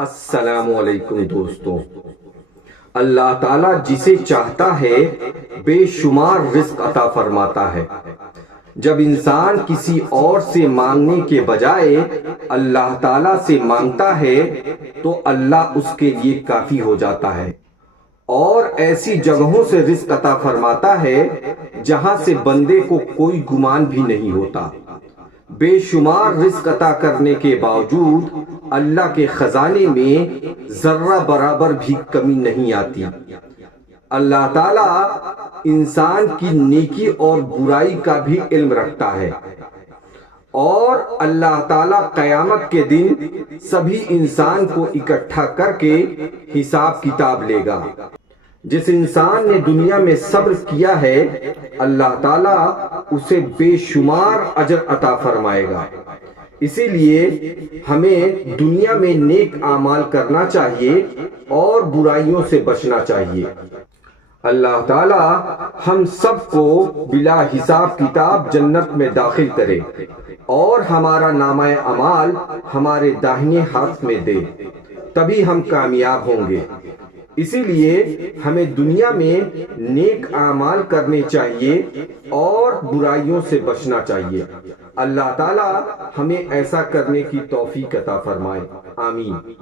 السلام علیکم دوستوں، اللہ تعالیٰ جسے چاہتا ہے بے شمار رزق عطا فرماتا ہے۔ جب انسان کسی اور سے مانگنے کے بجائے اللہ تعالیٰ سے مانگتا ہے تو اللہ اس کے لیے کافی ہو جاتا ہے، اور ایسی جگہوں سے رزق عطا فرماتا ہے جہاں سے بندے کو کوئی گمان بھی نہیں ہوتا۔ بے شمار رزق عطا کرنے کے باوجود اللہ کے خزانے میں ذرہ برابر بھی کمی نہیں آتی۔ اللہ تعالیٰ انسان کی نیکی اور برائی کا بھی علم رکھتا ہے، اور اللہ تعالیٰ قیامت کے دن سبھی انسان کو اکٹھا کر کے حساب کتاب لے گا۔ جس انسان نے دنیا میں صبر کیا ہے اللہ تعالیٰ اسے بے شمار اجر عطا فرمائے گا۔ اسی لیے ہمیں دنیا میں نیک اعمال کرنا چاہیے اور برائیوں سے بچنا چاہیے۔ اللہ تعالیٰ ہم سب کو بلا حساب کتاب جنت میں داخل کرے اور ہمارا نامہ اعمال ہمارے داہنے ہاتھ میں دے، تبھی ہم کامیاب ہوں گے۔ اسی لیے ہمیں دنیا میں نیک اعمال کرنے چاہیے اور برائیوں سے بچنا چاہیے۔ اللہ تعالیٰ ہمیں ایسا کرنے کی توفیق عطا فرمائے، آمین۔